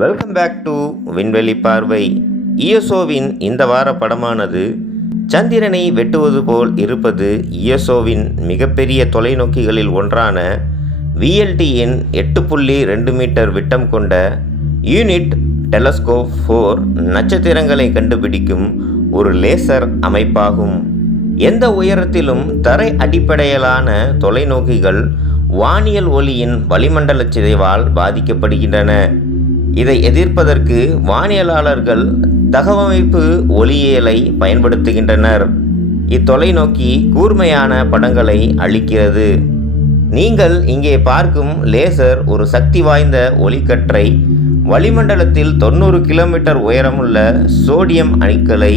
Welcome back to விண்வெளி பார்வை. இஎஸ்ஓவின் இந்த வார படமானது சந்திரனை வெட்டுவது போல் இருப்பது இஎஸ்ஓவின் மிகப்பெரிய தொலைநோக்கிகளில் ஒன்றான VLTயின் 8.2 மீட்டர் விட்டம் கொண்ட யூனிட் டெலஸ்கோப் 4 நட்சத்திரங்களை கண்டுபிடிக்கும் ஒரு லேசர் அமைப்பாகும். எந்த உயரத்திலும் தரை அடிப்படையிலான தொலைநோக்கிகள் வானியல் ஒளியின் வளிமண்டல சிதைவால் பாதிக்கப்படுகின்றன. இதை எதிர்ப்பதற்கு வானியலாளர்கள் தகவமைப்பு ஒளியியலை பயன்படுத்துகின்றனர். இத்தொலைநோக்கி கூர்மையான படங்களை அளிக்கிறது. நீங்கள் இங்கே பார்க்கும் லேசர் ஒரு சக்தி வாய்ந்த ஒளிக்கற்றை வளிமண்டலத்தில் 90 கிலோமீட்டர் உயரமுள்ள சோடியம் அணுக்களை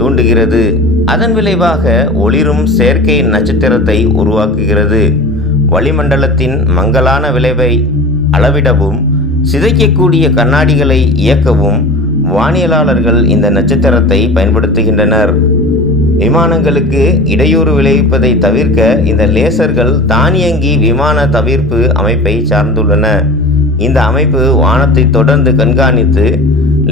தூண்டுகிறது. அதன் விளைவாக ஒளிரும் செயற்கை நட்சத்திரத்தை உருவாக்குகிறது. வளிமண்டலத்தின் மங்கலான விளைவை அளவிடவும் சிதைக்கக்கூடிய கண்ணாடிகளை இயக்கவும் வானியலாளர்கள் இந்த நட்சத்திரத்தை பயன்படுத்துகின்றனர். விமானங்களுக்கு இடையூறு விளைவிப்பதை தவிர்க்க இந்த லேசர்கள் தானியங்கி விமான தவிர்ப்பு அமைப்பை சார்ந்துள்ளன. இந்த அமைப்பு வானத்தை தொடர்ந்து கண்காணித்து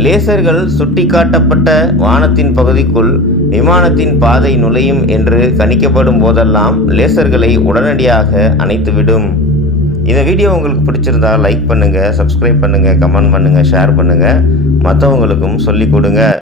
லேசர்கள் சுட்டிக்காட்டப்பட்ட வானத்தின் பகுதிக்குள் விமானத்தின் பாதை நுழையும் என்று கணிக்கப்படும் போதெல்லாம் லேசர்களை உடனடியாக அணைத்துவிடும். இந்த வீடியோ உங்களுக்கு பிடிச்சிருந்தா லைக் பண்ணுங்கள், சப்ஸ்கிரைப் பண்ணுங்கள், கமெண்ட் பண்ணுங்கள், ஷேர் பண்ணுங்கள், மற்றவங்களுக்கும் சொல்லிக் கொடுங்க.